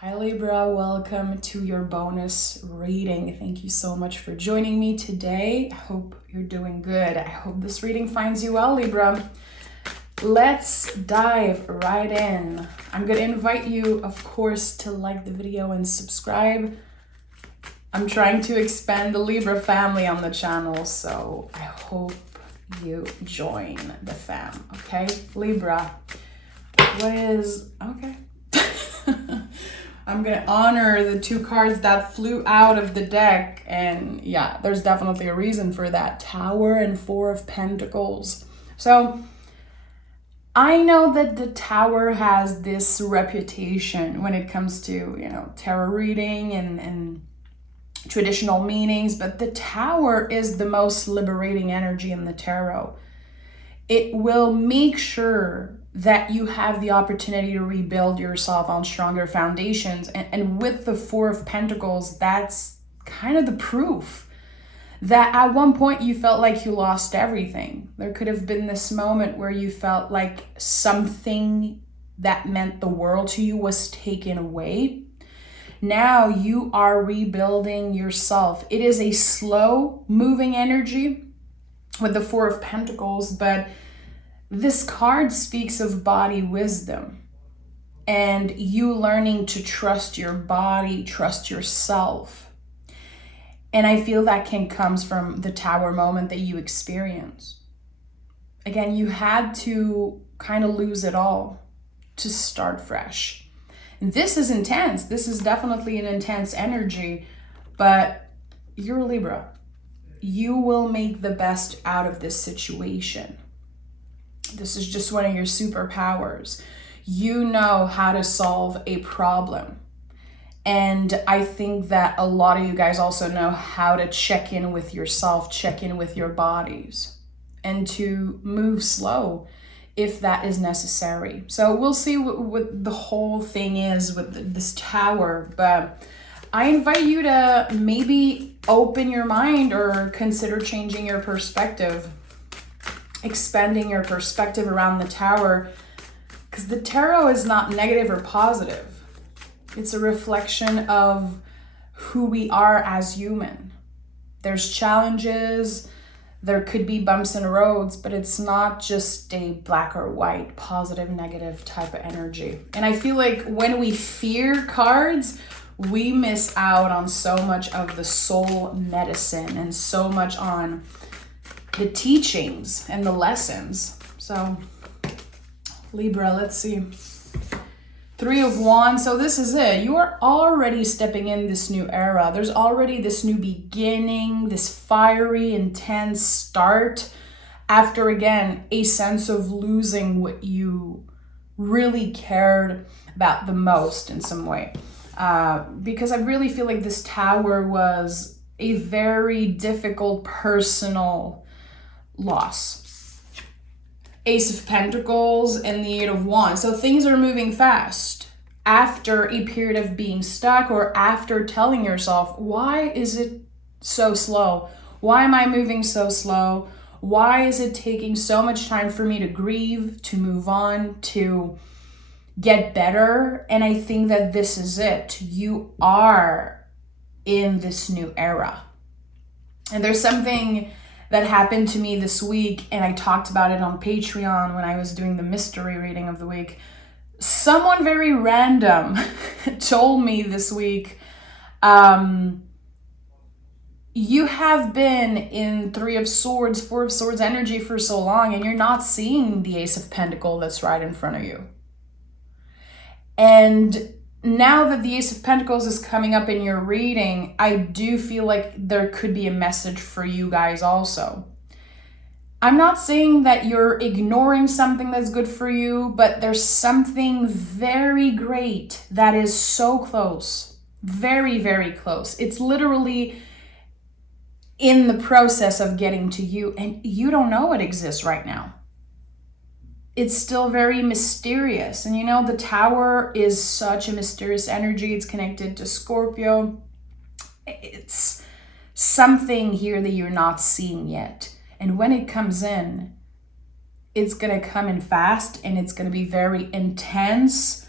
Hi Libra, welcome to your bonus reading. Thank you so much for joining me today. I hope you're doing good. I hope this reading finds you well, Libra. Let's dive right in. I'm going to invite you, of course, to like the video and subscribe. I'm trying to expand the Libra family on the channel, so I hope you join the fam, okay? Libra, okay. I'm going to honor the two cards that flew out of the deck. And yeah, there's definitely a reason for that. Tower and Four of Pentacles. So I know that the Tower has this reputation when it comes to, tarot reading and traditional meanings. But the Tower is the most liberating energy in the tarot. It will make sure that you have the opportunity to rebuild yourself on stronger foundations. And with the Four of Pentacles, that's kind of the proof that at one point you felt like you lost everything. There could have been this moment where you felt like something that meant the world to you was taken away. Now you are rebuilding yourself. It is a slow moving energy with the Four of Pentacles, but this card speaks of body wisdom and you learning to trust your body, trust yourself. And I feel that comes from the Tower moment that you experience. Again, you had to kind of lose it all to start fresh. And this is intense. This is definitely an intense energy, but you're a Libra. You will make the best out of this situation. This is just one of your superpowers. You know how to solve a problem. And I think that a lot of you guys also know how to check in with yourself, check in with your bodies, and to move slow if that is necessary. So we'll see what the whole thing is with this Tower, but I invite you to maybe open your mind or consider changing your perspective, expanding your perspective around the Tower, because the tarot is not negative or positive. It's a reflection of who we are as human. There's challenges, there could be bumps in roads, but it's not just a black or white, positive, negative type of energy. And I feel like when we fear cards, we miss out on so much of the soul medicine and so much on the teachings and the lessons. So Libra, let's see. Three of Wands. So this is it. You are already stepping in this new era. There's already this new beginning, this fiery, intense start after, again, a sense of losing what you really cared about the most in some way. Because I really feel like this Tower was a very difficult personal loss. Ace of Pentacles and the Eight of Wands. So things are moving fast after a period of being stuck or after telling yourself, why is it so slow? Why am I moving so slow? Why is it taking so much time for me to grieve, to move on, to get better? And I think that this is it. You are in this new era. And there's something that happened to me this week, and I talked about it on Patreon when I was doing the mystery reading of the week. Someone very random told me this week, you have been in Three of Swords, Four of Swords energy for so long, and you're not seeing the Ace of Pentacles that's right in front of you. And now that the Ace of Pentacles is coming up in your reading, I do feel like there could be a message for you guys also. I'm not saying that you're ignoring something that's good for you, but there's something very great that is so close. Very, very close. It's literally in the process of getting to you, and you don't know it exists right now. It's still very mysterious. And the Tower is such a mysterious energy. It's connected to Scorpio. It's something here that you're not seeing yet. And when it comes in, it's going to come in fast and it's going to be very intense.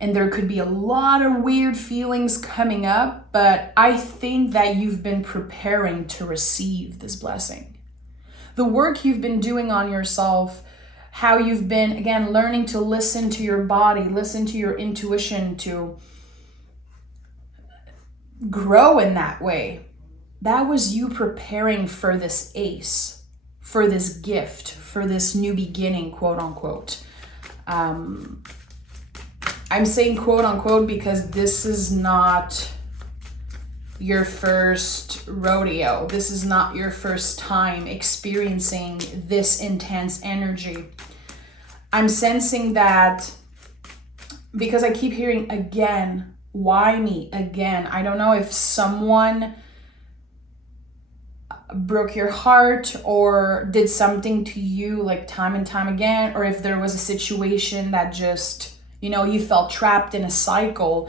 And there could be a lot of weird feelings coming up, but I think that you've been preparing to receive this blessing. The work you've been doing on yourself, how you've been, again, learning to listen to your body, listen to your intuition, to grow in that way. That was you preparing for this ace, for this gift, for this new beginning, quote unquote. I'm saying quote unquote because this is not your first rodeo. This is not your first time experiencing this intense energy. I'm sensing that because I keep hearing again, why me again? I don't know if someone broke your heart or did something to you like time and time again, or if there was a situation that just, you felt trapped in a cycle.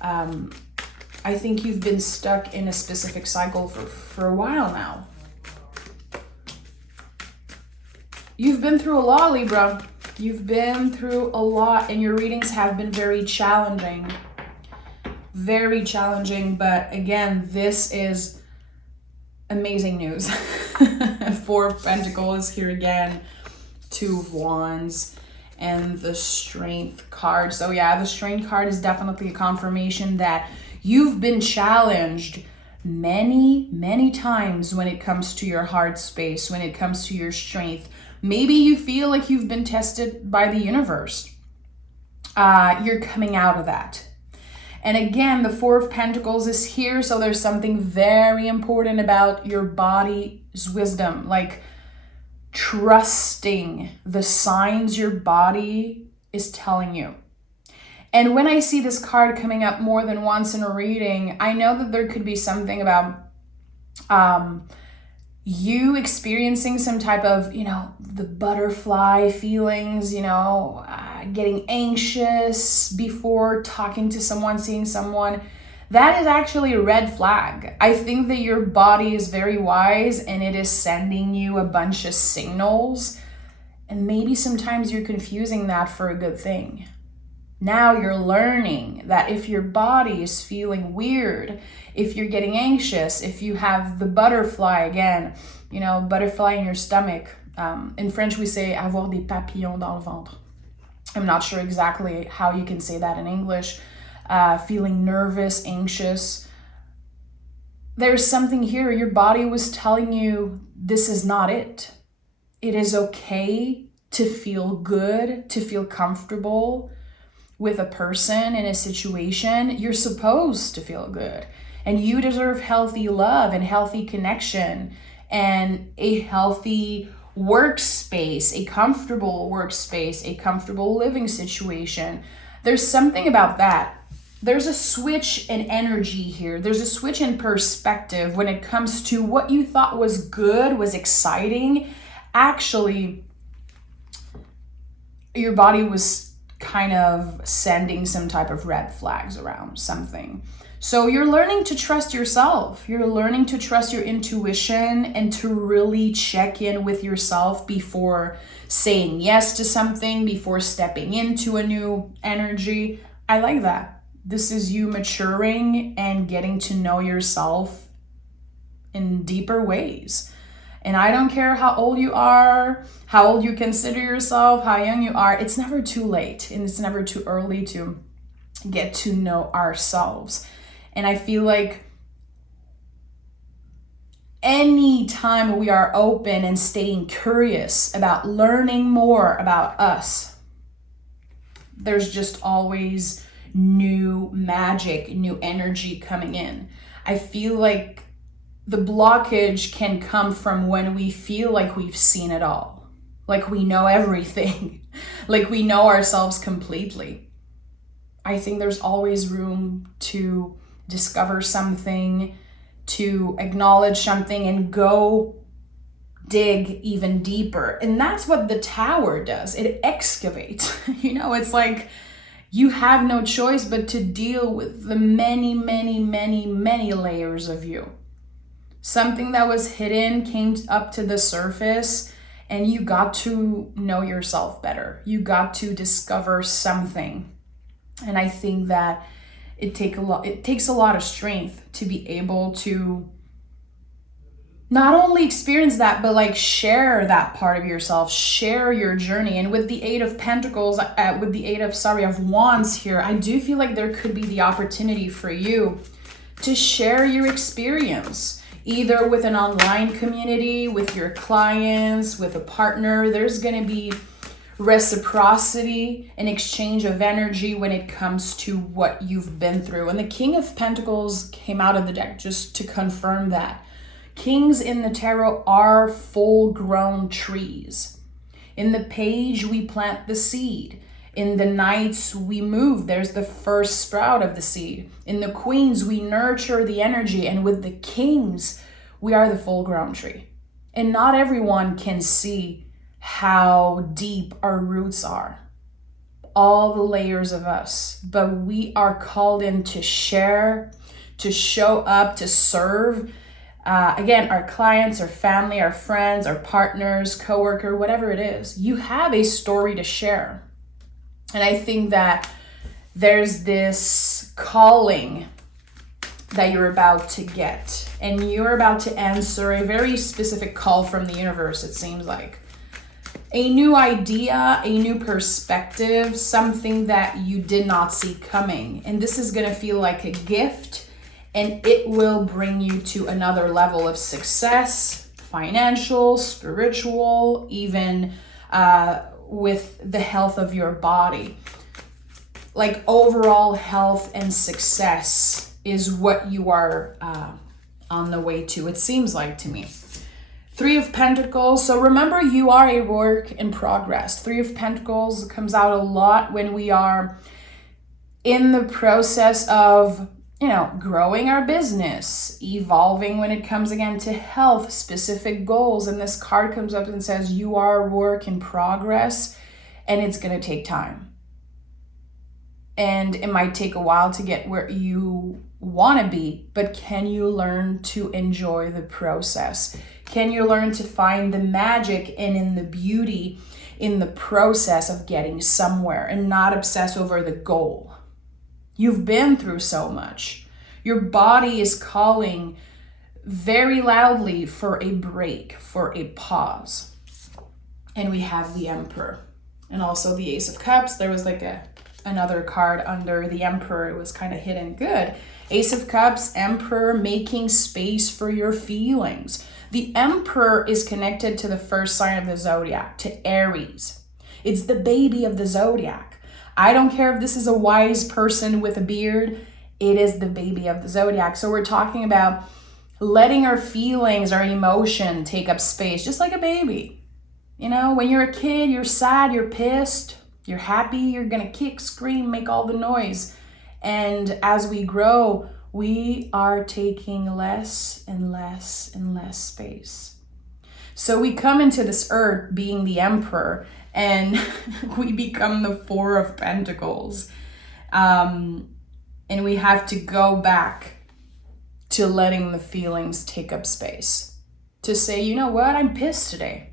I think you've been stuck in a specific cycle for a while now. You've been through a lot, Libra. You've been through a lot, and your readings have been very challenging. Very challenging, but again, this is amazing news. Four of Pentacles here again, Two of Wands, and the Strength card. So yeah, the Strength card is definitely a confirmation that you've been challenged many, many times when it comes to your heart space, when it comes to your strength. Maybe you feel like you've been tested by the universe. You're coming out of that. And again, the Four of Pentacles is here, so there's something very important about your body's wisdom, like trusting the signs your body is telling you. And when I see this card coming up more than once in a reading, I know that there could be something about you experiencing some type of, the butterfly feelings, getting anxious before talking to someone, seeing someone. That is actually a red flag. I think that your body is very wise and it is sending you a bunch of signals. And maybe sometimes you're confusing that for a good thing. Now you're learning that if your body is feeling weird, if you're getting anxious, if you have the butterfly again, butterfly in your stomach. In French, we say avoir des papillons dans le ventre. I'm not sure exactly how you can say that in English. Feeling nervous, anxious. There's something here. Your body was telling you this is not it. It is okay to feel good, to feel comfortable with a person in a situation. You're supposed to feel good. And you deserve healthy love and healthy connection and a healthy workspace, a comfortable workspace, a comfortable living situation. There's something about that. There's a switch in energy here. There's a switch in perspective when it comes to what you thought was good, was exciting. Actually, your body was kind of sending some type of red flags around something. So you're learning to trust yourself. You're learning to trust your intuition and to really check in with yourself before saying yes to something, before stepping into a new energy. I like that. This is you maturing and getting to know yourself in deeper ways. And I don't care how old you are, how old you consider yourself, how young you are. It's never too late and it's never too early to get to know ourselves. And I feel like any time we are open and staying curious about learning more about us, there's just always new magic, new energy coming in. I feel like the blockage can come from when we feel like we've seen it all, like we know everything, like we know ourselves completely. I think there's always room to discover something, to acknowledge something and go dig even deeper. And that's what the Tower does. It excavates. It's like you have no choice but to deal with the many, many, many, many layers of you. Something that was hidden came up to the surface and you got to know yourself better. You got to discover something. And I think that it takes a lot of strength to be able to not only experience that, but like share that part of yourself, share your journey. And with the Eight of Pentacles, with the of Wands here, I do feel like there could be the opportunity for you to share your experience, either with an online community, with your clients, with a partner. There's going to be reciprocity and exchange of energy when it comes to what you've been through. And the King of Pentacles came out of the deck, just to confirm that. Kings in the tarot are full-grown trees. In the Page, we plant the seed. In the Knights, we move. There's the first sprout of the seed. In the Queens, we nurture the energy. And with the Kings, we are the full-grown tree. And not everyone can see how deep our roots are, all the layers of us. But we are called in to share, to show up, to serve. Again, our clients, our family, our friends, our partners, coworker, whatever it is, you have a story to share. And I think that there's this calling that you're about to get, and you're about to answer a very specific call from the universe, it seems like. A new idea, a new perspective, something that you did not see coming. And this is going to feel like a gift, and it will bring you to another level of success, financial, spiritual, even with the health of your body. Like overall health and success is what you are on the way to, it seems like to me. Three of Pentacles. So remember, you are a work in progress. Three of Pentacles comes out a lot when we are in the process of, growing our business, evolving when it comes again to health, specific goals. And this card comes up and says, you are a work in progress, and it's going to take time. And it might take a while to get where you want to be, but can you learn to enjoy the process? Can you learn to find the magic and in the beauty in the process of getting somewhere and not obsess over the goal? You've been through so much. Your body is calling very loudly for a break, for a pause. And we have the Emperor and also the Ace of Cups. There was like another card under the Emperor. It was kind of hidden. Good. Ace of Cups, Emperor, making space for your feelings. The Emperor is connected to the first sign of the zodiac, to Aries. It's the baby of the zodiac. I don't care if this is a wise person with a beard. It is the baby of the zodiac. So we're talking about letting our feelings, our emotion take up space, just like a baby. When you're a kid, you're sad, you're pissed, you're happy, you're going to kick, scream, make all the noise. And as we grow, we are taking less and less and less space. So we come into this earth being the Emperor, and we become the Four of Pentacles. And we have to go back to letting the feelings take up space. To say, you know what, I'm pissed today.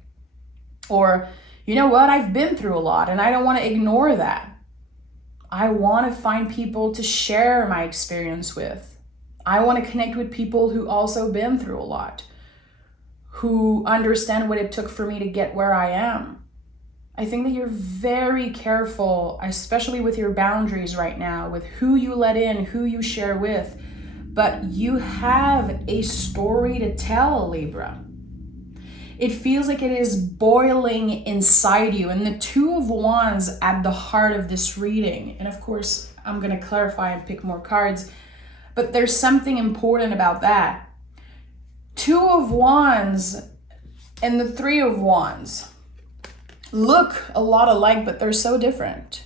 Or, you know what, I've been through a lot and I don't want to ignore that. I want to find people to share my experience with. I want to connect with people who also been through a lot, who understand what it took for me to get where I am. I think that you're very careful, especially with your boundaries right now, with who you let in, who you share with. But you have a story to tell, Libra. It feels like it is boiling inside you. And the Two of Wands at the heart of this reading. And of course, I'm going to clarify and pick more cards. But there's something important about that. Two of Wands and the Three of Wands look a lot alike, but they're so different.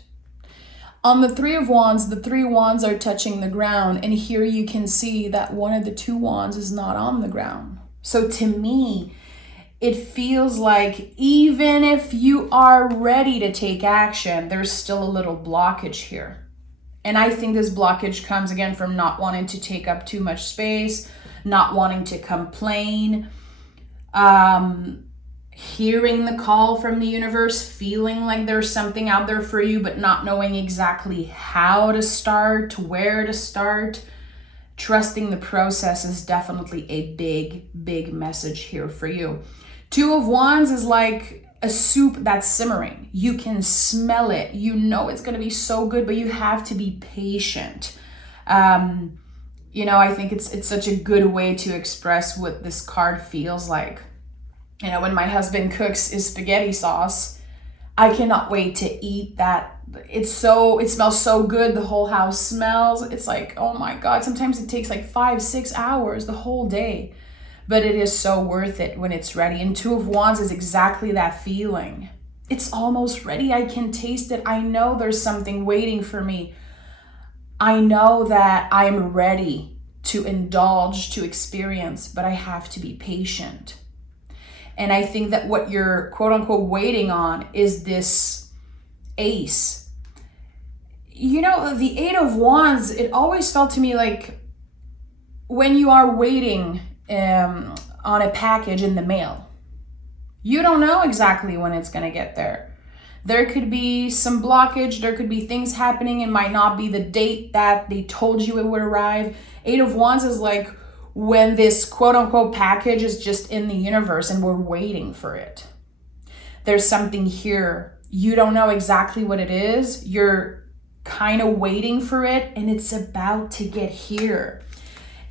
On the Three of Wands, the three wands are touching the ground. And here you can see that one of the two wands is not on the ground. So to me, it feels like even if you are ready to take action, there's still a little blockage here. And I think this blockage comes again from not wanting to take up too much space, not wanting to complain. hearing the call from the universe, feeling like there's something out there for you, but not knowing exactly how to start, where to start. Trusting the process is definitely a big message here for you. Two of Wands is like a soup that's simmering. You can smell it. You know it's going to be so good, but you have to be patient. You know, I think it's such a good way to express what this card feels like. You know, when my husband cooks his spaghetti sauce, I cannot wait to eat that. It smells so good. The whole house smells. It's like, oh my God. Sometimes it takes like 5-6 hours, the whole day. But it is so worth it when it's ready. And Two of Wands is exactly that feeling. It's almost ready. I can taste it. I know there's something waiting for me. I know that I'm ready to indulge, to experience, but I have to be patient. And I think that what you're quote unquote waiting on is this ace. You know, the Eight of Wands, it always felt to me like when you are waiting on a package in the mail, you don't know exactly when it's going to get there. There could be some blockage. There could be things happening. It might not be the date that they told you it would arrive. Eight of Wands is like when this quote unquote package is just in the universe and we're waiting for it. There's something here. You don't know exactly what it is. You're kind of waiting for it and it's about to get here.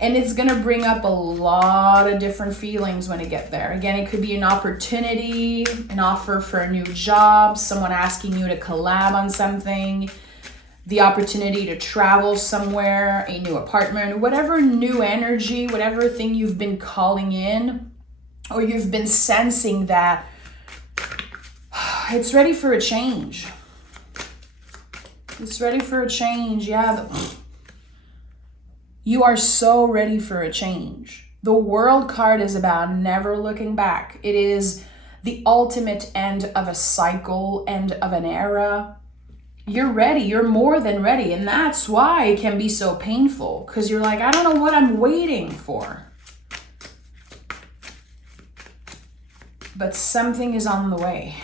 And it's going to bring up a lot of different feelings when it gets there. Again, it could be an opportunity, an offer for a new job, someone asking you to collab on something, the opportunity to travel somewhere, a new apartment, whatever new energy, whatever thing you've been calling in, or you've been sensing that it's ready for a change. It's ready for a change. Yeah. You are so ready for a change. The World card is about never looking back. It is the ultimate end of a cycle, end of an era. You're ready. You're more than ready. And that's why it can be so painful, because you're like, I don't know what I'm waiting for. But something is on the way.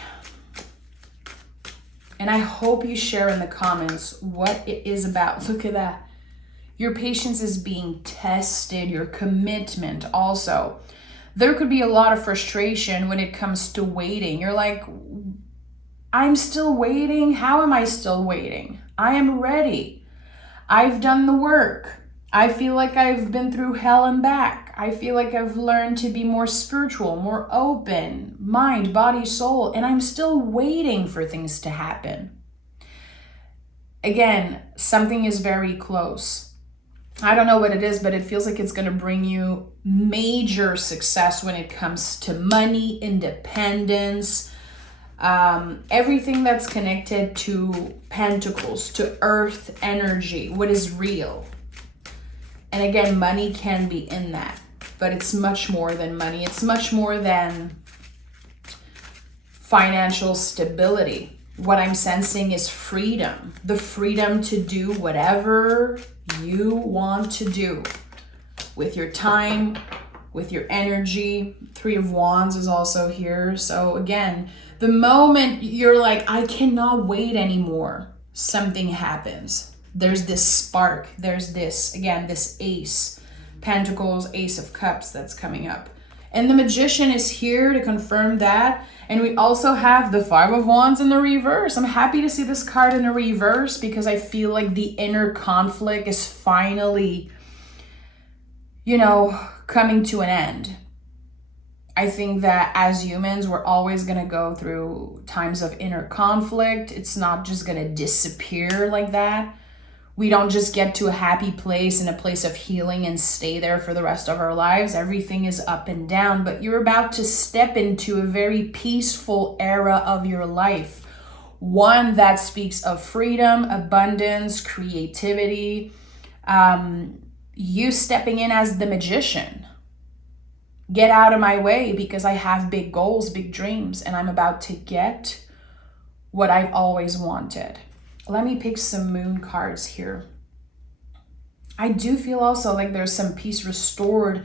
And I hope you share in the comments what it is about. Look at that. Your patience is being tested, your commitment also. There could be a lot of frustration when it comes to waiting. You're like, I'm still waiting. How am I still waiting? I am ready. I've done the work. I feel like I've been through hell and back. I feel like I've learned to be more spiritual, more open, mind, body, soul, and I'm still waiting for things to happen. Again, something is very close. I don't know what it is, but it feels like it's going to bring you major success when it comes to money, independence, everything that's connected to pentacles, to earth energy, what is real. And again, money can be in that, but it's much more than money. It's much more than financial stability. What I'm sensing is freedom, the freedom to do whatever you want to do with your time, with your energy. Three of Wands is also here. So again, the moment you're like, I cannot wait anymore, something happens. There's this spark. There's this, again, this ace, Pentacles, Ace of Cups that's coming up. And the Magician is here to confirm that. And we also have the Five of Wands in the reverse. I'm happy to see this card in the reverse because I feel like the inner conflict is finally, coming to an end. I think that as humans, we're always going to go through times of inner conflict. It's not just going to disappear like that. We don't just get to a happy place and a place of healing and stay there for the rest of our lives. Everything is up and down, but you're about to step into a very peaceful era of your life. One that speaks of freedom, abundance, creativity. You stepping in as the Magician. Get out of my way because I have big goals, big dreams, and I'm about to get what I've always wanted. Let me pick some moon cards here. I do feel also like there's some peace restored,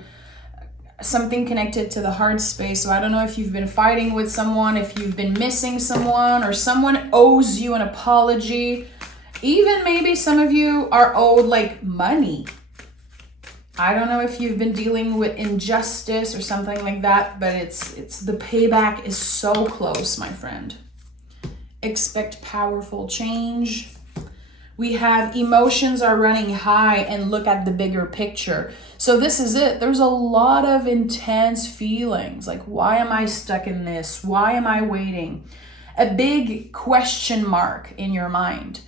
something connected to the heart space. So I don't know if you've been fighting with someone, if you've been missing someone, or someone owes you an apology. Even maybe some of you are owed like money. I don't know if you've been dealing with injustice or something like that, but it's the payback is so close, my friend. Expect powerful change. We have emotions are running high, and look at the bigger picture. So this is it. There's a lot of intense feelings. Like, why am I stuck in this? Why am I waiting? A big question mark in your mind.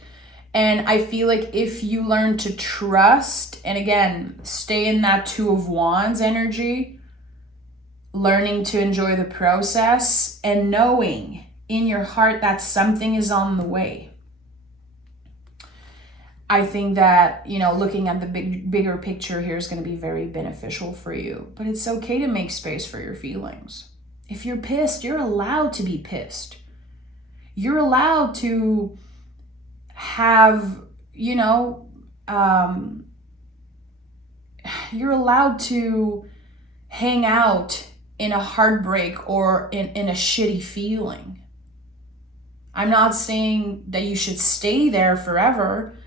And I feel like if you learn to trust, and again, stay in that Two of Wands energy, learning to enjoy the process and knowing in your heart that something is on the way. I think that, looking at the bigger picture here is going to be very beneficial for you. But it's okay to make space for your feelings. If you're pissed, you're allowed to be pissed. You're allowed to have, you're allowed to hang out in a heartbreak or in a shitty feeling. I'm not saying that you should stay there forever,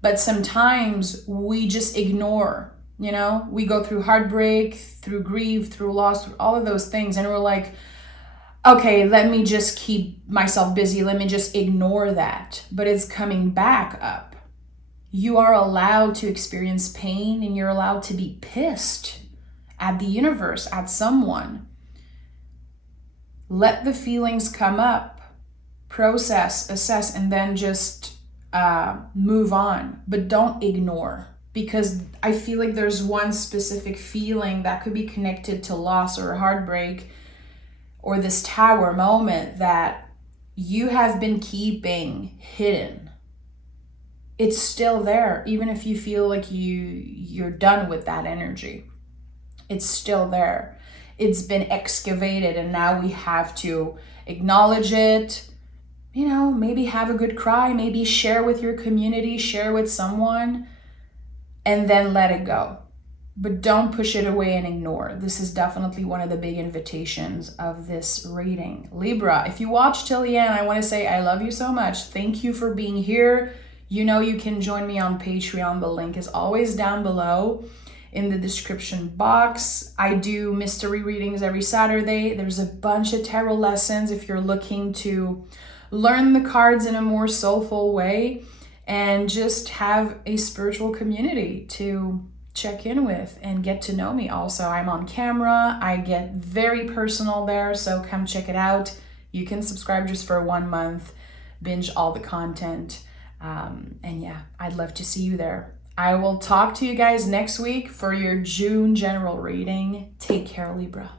but sometimes we just ignore, we go through heartbreak, through grief, through loss, through all of those things. And we're like, okay, let me just keep myself busy. Let me just ignore that. But it's coming back up. You are allowed to experience pain, and you're allowed to be pissed at the universe, at someone. Let the feelings come up, process, assess, and then just move on. But don't ignore, because I feel like there's one specific feeling that could be connected to loss or heartbreak or this tower moment that you have been keeping hidden. It's still there, even if you feel like you're done with that energy. It's still there. It's been excavated, and now we have to acknowledge it. Maybe have a good cry, maybe share with your community, share with someone, and then let it go. But don't push it away and ignore. This is definitely one of the big invitations of this reading. Libra, if you watch till the end, I want to say I love you so much. Thank you for being here. You can join me on Patreon. The link is always down below in the description box. I do mystery readings every Saturday. There's a bunch of tarot lessons if you're looking to learn the cards in a more soulful way and just have a spiritual community to check in with and get to know me. Also, I'm on camera. I get very personal there, so come check it out. You can subscribe just for 1 month, binge all the content. And yeah, I'd love to see you there. I will talk to you guys next week for your June general reading. Take care, Libra.